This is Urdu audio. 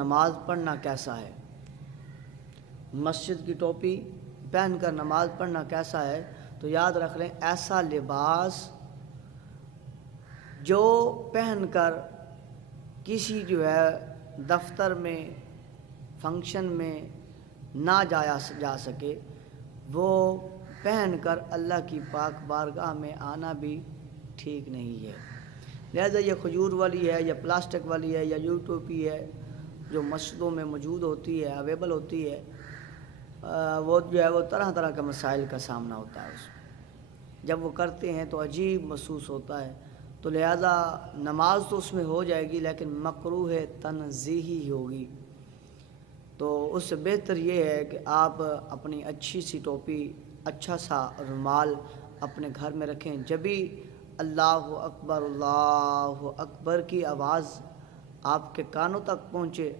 نماز پڑھنا کیسا ہے؟ مسجد کی ٹوپی پہن کر نماز پڑھنا کیسا ہے؟ تو یاد رکھ لیں، ایسا لباس جو پہن کر کسی دفتر میں، فنکشن میں نہ جا سکے، وہ پہن کر اللہ کی پاک بارگاہ میں آنا بھی ٹھیک نہیں ہے۔ لہذا یہ کھجور والی ہے یا پلاسٹک والی ہے یا یو ٹوپی ہے جو مسجدوں میں موجود ہوتی ہے، اویلیبل ہوتی ہے، وہ وہ طرح طرح کے مسائل کا سامنا ہوتا ہے اس میں۔ جب وہ کرتے ہیں تو عجیب محسوس ہوتا ہے، تو لہذا نماز تو اس میں ہو جائے گی لیکن مکروہ تنزیہی ہوگی۔ تو اس سے بہتر یہ ہے کہ آپ اپنی اچھی سی ٹوپی، اچھا سا رومال اپنے گھر میں رکھیں۔ جبھی اللہ اکبر کی آواز آپ کے کانوں تک پہنچے،